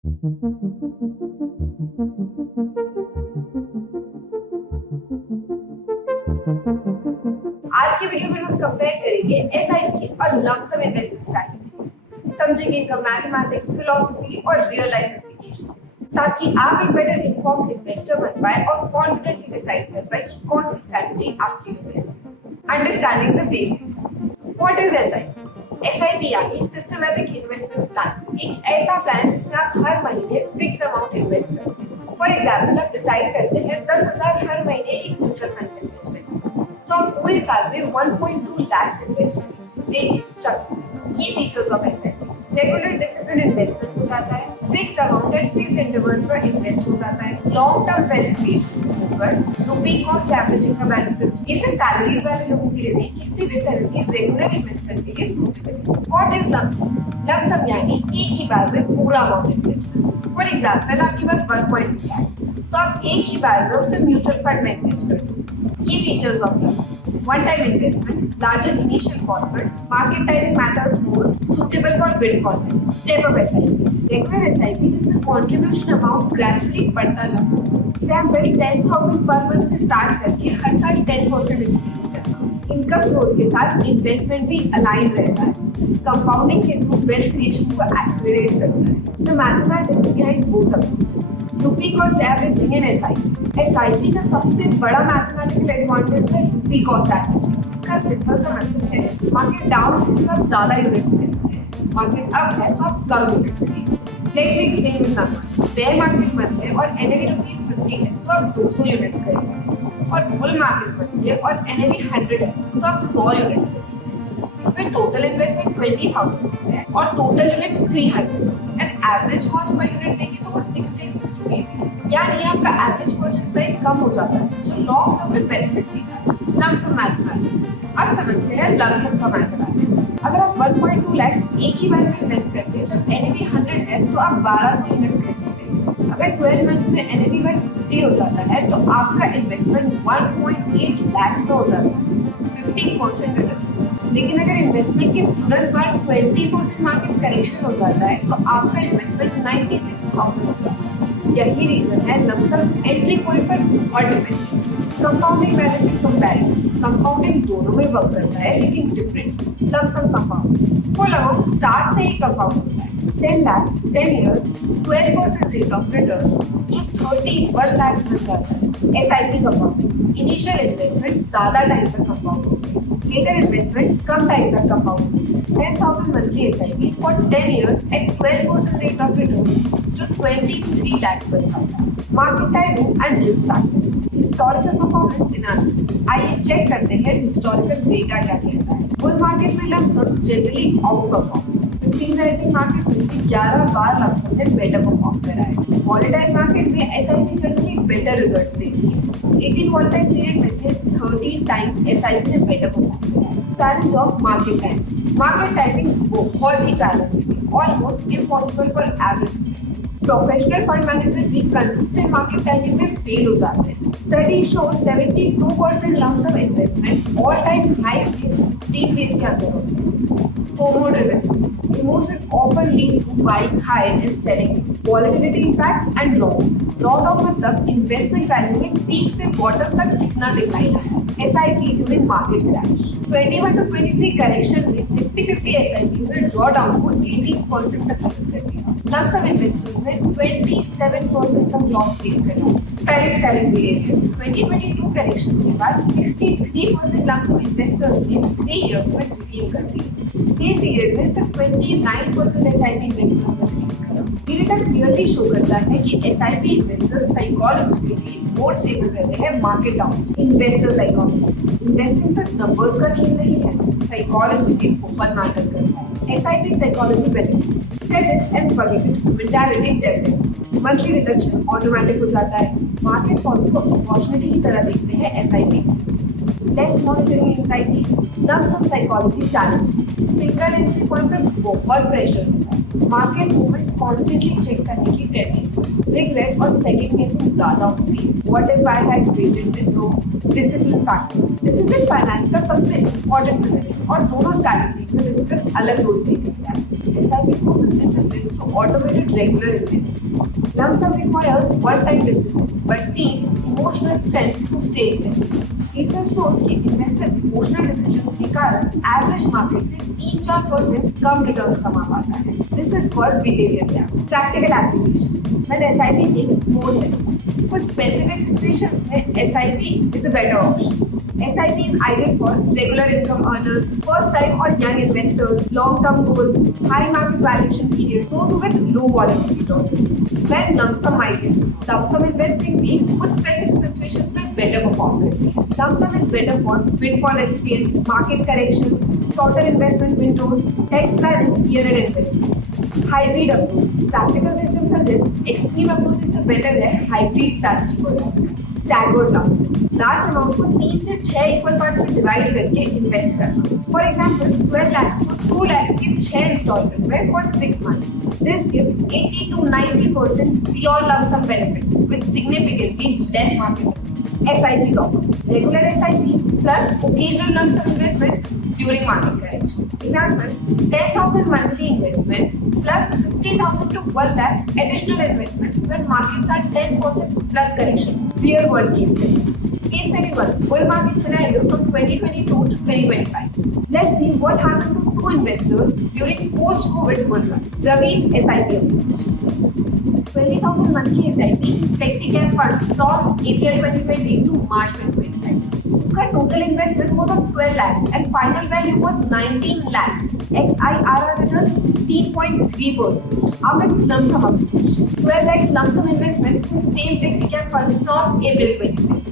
आज की वीडियो में हम कंपेयर करेंगे एसआईपी और लंप सम इन्वेस्टमेंट स्ट्रैटेजीज, समझेंगे इनका मैथमेटिक्स, फिलॉसफी और रियल लाइफ एप्लीकेशंस, ताकि आप एक बेटर इन्फॉर्म्ड इन्वेस्टर बन पाए और कॉन्फिडेंटली डिसाइड कर पाए कि कौन सी स्ट्रैटेजी आपके लिए बेस्ट है। Understanding the basics. What is SIP? SIP यानी सिस्टमैटिक इन्वेस्टमेंट प्लान, एक ऐसा प्लान जिसमें आप हर महीने फिक्स्ड अमाउंट इन्वेस्ट करते हैं। फॉर एग्जाम्पल, आप डिसाइड करते हैं 10,000 हर महीने एक म्यूचुअल फंड में इन्वेस्ट करेंगे, तो आप पूरे साल में 1.2 लाख इन्वेस्ट करेंगे। देखिए चंक्स, की features of SIP: regular discipline investment हो जाता है, fixed amount at fixed interval पर इन्वेस्ट हो जाता है, long term wealth creation focus, रुपी कॉस्ट एवरेजिंग का बेनिफिट। ये सिर्फ सैलरी वाले लोगों के लिए नहीं, किसी भी तरह के रेगुलर इन्वेस्टर के लिए सूटेबल है। What is lump sum? Lump sum यानी एक ही बार में पूरा अमाउंट इन्वेस्ट करना। फॉर एग्जाम्पल, आपके पास 1.2 लाख, तो आप एक ही बार में उसे म्यूचुअल फंड में इन्वेस्ट कर दो। Key features of lump sum: one time investment, larger initial corpus, market timing matters more, suitable for windfall money. Type of SIP: regular SIP जिसमें contribution amount gradually बढ़ता जाता है। Example, 10,000 per month से start करके हर साल 10% increase करना। इनकम ग्रोथ के साथ इन्वेस्टमेंट भी अलाइन रहता है। कंपाउंडिंग के थ्रू वेल्थ क्रिएशन को एक्सेलरेट करता है। The mathematics behind both approaches. Rupee cost averaging in SIP. SIP का सबसे बड़ा मैथमेटिकल एडवांटेज है रुपी कॉस्ट एवरेजिंग। इसका सिंपल सा मतलब है, मार्केट डाउन है तो आप ज्यादा यूनिट्स खरीदते हैं, मार्केट अप है तो आप कम यूनिट्स खरीदते हैं। Let me explain with numbers. Bear market बनते हैं और एनएवी ₹50 है तो आप 200 यूनिट्स खरीदते हैं, और बुल मार्केट बनती है और एनएवी 100 है तो आप 100 यूनिट्स खरीदते हैं। इसमें टोटल इन्वेस्टमेंट 20,000 है और total units 300 and average cost per unit देखिए तो वो 66 रुपीज, यानी आपका एवरेज परचेज प्राइस कम हो जाता है, जो लॉन्ग टर्म में बेनिफिट देगा। लंप सम मैथमेटिक्स। अब समझते हैं लंप सम का मैथमेटिक्स। अगर आप 1.2 लाख एक ही बार में इन्वेस्ट करते हैं, जब एनएवी 100 है तो आप 1200 यूनिट्स खरीदते हैं। अगर 12 मंथ्स में एनएवी 150 हो जाता है तो आपका इन्वेस्टमेंट 1.8 लाख का हो जाता है, 15% रिटर्न। लेकिन अगर इन्वेस्टमेंट के तुरंत बाद 20% मार्केट करेक्शन हो जाता है तो आपका इन्वेस्टमेंट 96,000 होता है। यही रीजन है लंप सम एंट्री पॉइंट पर बहुत डिपेंड है। कंपाउंडिंग बेनिफिट कंपैरिजन: कंपाउंडिंग दोनों में वर्क करता है लेकिन different. Lump sum compound full amount start से ही कंपाउंड होता है। 10 lakh 10 years 12% rate of return, जो 31 लाख बन जाता है। एसआईपी कंपाउंड: इनिशियल इन्वेस्टमेंट ज्यादा टाइम तक कंपाउंड होते हैं, लेटर इन्वेस्टमेंट कम टाइम तक कंपाउंड होते हैं। 10,000 monthly SIP for 10 years at 12% rate of return, जो 23 लाख बन जाता है। Market timing and risk factors. Historical performance analysis: आइए चेक करते हैं हिस्टोरिकल डेटा क्या कहता है। बुल मार्केट में lump sum generally outperforms. 15 rising market में से 11 बार लंप सम ने बेटर परफॉर्म करा है। वॉलेटाइल मार्केट में एसआईपी जनरली बेटर रिजल्ट्स देती है। 18 वॉलेटाइल पीरियड में से 13 टाइम्स एसआईपी ने बेटर परफॉर्म करा है। Challenge of market timing: market timing बहुत ही चैलेंजिंग है, almost impossible for average investor. Professional fund manager भी कंसिस्टेंट मार्केट टाइमिंग में फेल हो जाते हैं। Study show 72% lump sum investment all time high से 15 डेज के अंदर होते हैं। FOMO driven: emotion often lead to buying high and selling. Volatility impact and drawdown मतलब इन्वेस्टमेंट वैल्यू में पीक से बॉटम तक कितना डिक्लाइन आया। SIP during market crash: 21 to 23 करेक्शन में निफ्टी 50 SIP में ड्रॉडाउन को 18% तक लिमिट कर दिया। लंप सम इन्वेस्टर्स ने 27% तक लॉस फेस करा। पैनिक सेलिंग बिहेवियर: 2022 करेक्शन के बाद 63% लंप सम इन्वेस्टर्स ने 3 इयर्स में रिडीम कर दी। सेम पीरियड में सिर्फ 29% एसआईपी इन्वेस्टर्स ने रिडीम करा। ये डेटा क्लियरली शो करता है कि SIP investors psychologically more stable रहते हैं मार्केट डाउन से। इन्वेस्टर साइकोलॉजी: इन्वेस्टिंग सिर्फ नंबर्स का खेल नहीं है, साइकोलॉजी भी बहुत मैटर करता है। SIP psychology benefits: set it and forget it mentality develops. Monthly reduction automatic हो जाता है। मार्केट फॉल्स को अपॉर्चुनिटी की तरह देखते हैं SIP investors. Less monitoring anxiety, lump sum psychology challenges. Single entry point पे बहुत प्रेशर होता है, मार्केट मूवमेंट्स कॉन्स्टेंटली चेक करने की टेंडेंसी, रिग्रेट और सेकंड गेसिंग ज्यादा होती है। What if I had weighted syndrome, discipline factor. Discipline finance का सबसे इंपॉर्टेंट पिलर है और दोनों स्ट्रैटेजीज में डिसिप्लिन अलग रोल प्ले करता है। SIP focus discipline through automated regular investments. Lump sum requires one time discipline but teams emotional strength to stay invested. Research shows कि investor emotional decisions के कारण average market से 3-4% कम returns कमा पाता है. This is called behavior gap. Practical applications. When SIP makes more sense. कुछ specific situations में SIP is a better option. SIP is ideal for regular income earners, first time or young investors, long term goals, high market valuation period, those with low volatility tolerance. When lump sum might be, lump sum investing भी कुछ specific situations में better perform करती है. Lump sum is better for windfall recipients, market corrections, shorter investment windows, tax planning, year-end investments. Hybrid approach. Practical wisdom suggests extreme approaches से better है hybrid strategy को लेकर. Staggered lump sum. Large amount को 3 से 6 equal parts में डिवाइड करके इन्वेस्ट करना। For example 12 lakhs को 2 lakhs के 6 इंस्टॉलमेंट में फॉर 6 months. This gives 80 to 90% pure lump sum benefits with significantly less market risk. SIP top. Regular SIP plus occasional lump sum investment during market correction. Example, 10,000 monthly investment plus 50,000 to 1 lakh additional investment when markets are 10% plus correction. Real world case studies. Case study 1. Bull market scenario from 2022 to 2025. Let's see what happened to two investors during post-COVID bull run. Ravi's SIP approach. 20,000 monthly SIP flexi cap fund from April 2020 to March 2025. उसका total investment was of 12 lakhs and final value was 19 lakhs. XIRR return 16.3%. Now it's lump sum approach. 12 lakhs lump sum investment in same flexi cap fund from April 2020.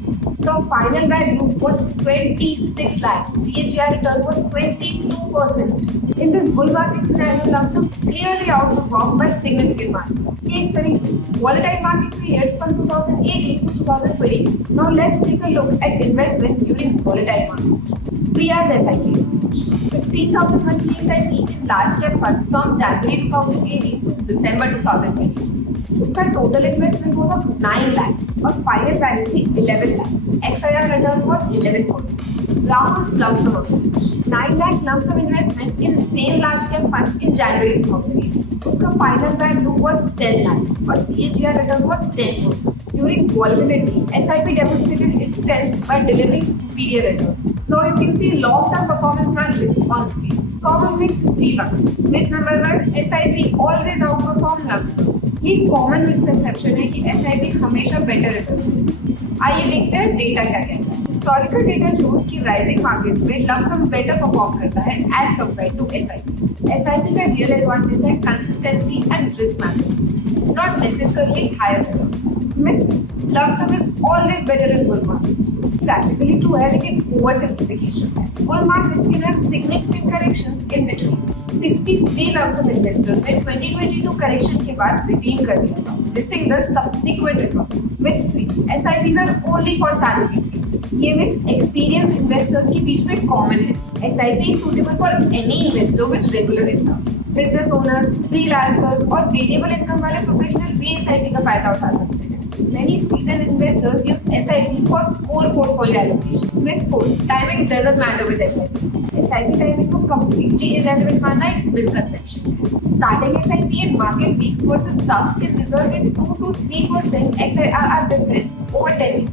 So final value was 26 lakhs. CAGR return was 22%. In this bull market scenario, lump sum clearly outperformed by significant margin. Case study: volatile market period from 2018 to 2022. Now let's take a look at investment during volatile market. Priya's SIP. 15,000 monthly SIP in large cap fund from January 2018 to December 2022. उसका total investment was of 9 lakhs और final value थी 11 lakh. XIR return was 11%. Rahul's lump sum approach. 9 lakh lump sum investment in same large cap fund in January 2008. उसका final value was 10 lakhs और CAGR return was 10%. During volatility, SIP demonstrated its strength by delivering superior returns. Now you can see long-term performance metrics on screen. Common myths 3. Myth number 1: SIP always outperform lump sum. ये common misconception है कि SIP हमेशा better returns देती है. आइए देखते हैं डेटा क्या कहता है. हिस्टोरिकल डेटा शोज कि राइजिंग मार्केट में लम्प सम बेटर परफॉर्म करता है as compare to SIP. SIP का रियल एडवांटेज है consistency and risk management, not necessarily higher returns. Myth: lump sum is always better in bull market. Practically true है लेकिन over simplification है. Bull markets can have significant corrections in between. 63 lump sum investors ने 2022 करेक्शन के बाद रिडीम कर दिया था, missing the subsequent return. Myth 3: SIPs are only for salary people. ये myth experienced investors के बीच में कॉमन है. SIP is suitable for any investor with regular income. Business owners, freelancers और वेरिएबल इनकम वाले प्रोफेशनल भी SIP का फायदा उठा सकते हैं. Many seasoned investors use SIP for core portfolio allocation. Myth 4: timing doesn't matter with SIPs. SIP timing को completely irrelevant मानना एक misconception है. Starting SIP in market peaks versus stocks can result in 2 to 3% XIRR difference over 10 years.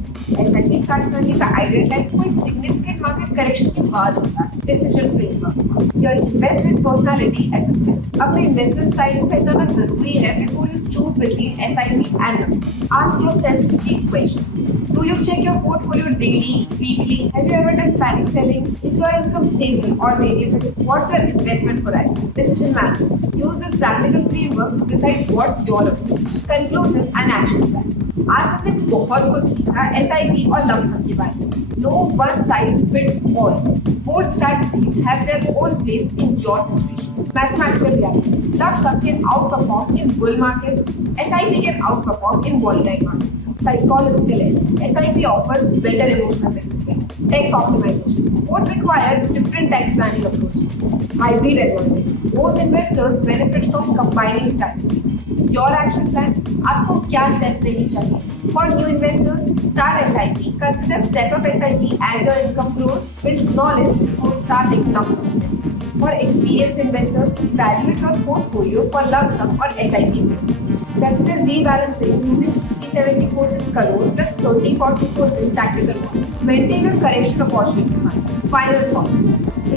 SIP start करने का ideal time कोई significant market correction के बाद होता है. Decision framework. Your investment personality assessment. अपने investment style को पहचानना जरूरी है before you choose between SIP and lump sum. Ask yourself these questions. Do you check your portfolio daily, weekly? Have you ever done panic selling? Is your income stable or variable? What's your investment horizon? Decision matters. Use this practical framework to decide what's your approach. Conclusion and action plan. आज हमने बहुत कुछ सीखा SIP और lump sum के बारे में. No one size fits all. Both strategies have their own place in your situation. Mathematical reality. Lump sum can outperform in bull market. SIP can outperform in volatile market. Psychological edge. SIP offers better emotional discipline. Tax optimization. Both require different tax planning approaches. Hybrid advantage. Most investors benefit from combining strategies. Your action plan. आपको क्या steps लेनी चाहिए? For new investors, start SIP. Consider step up SIP as your income grows. Build knowledge before starting lump sum investments. For experienced investors, evaluate your portfolio for lump sum or SIP investment. Consider rebalancing using 60-70% crore plus 30-40% tactical one. Maintain a correction opportunity fund. Final thought.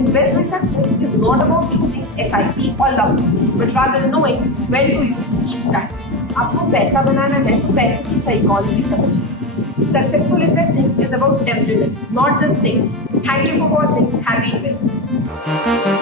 Investment success is not about choosing SIP or lump sum, but rather knowing when to use each strategy. आपको पैसा बनाना है तो पैसों की साइकोलॉजी समझिए. Successful investing is about temperament, not just thing. Thank you for watching. Happy investing.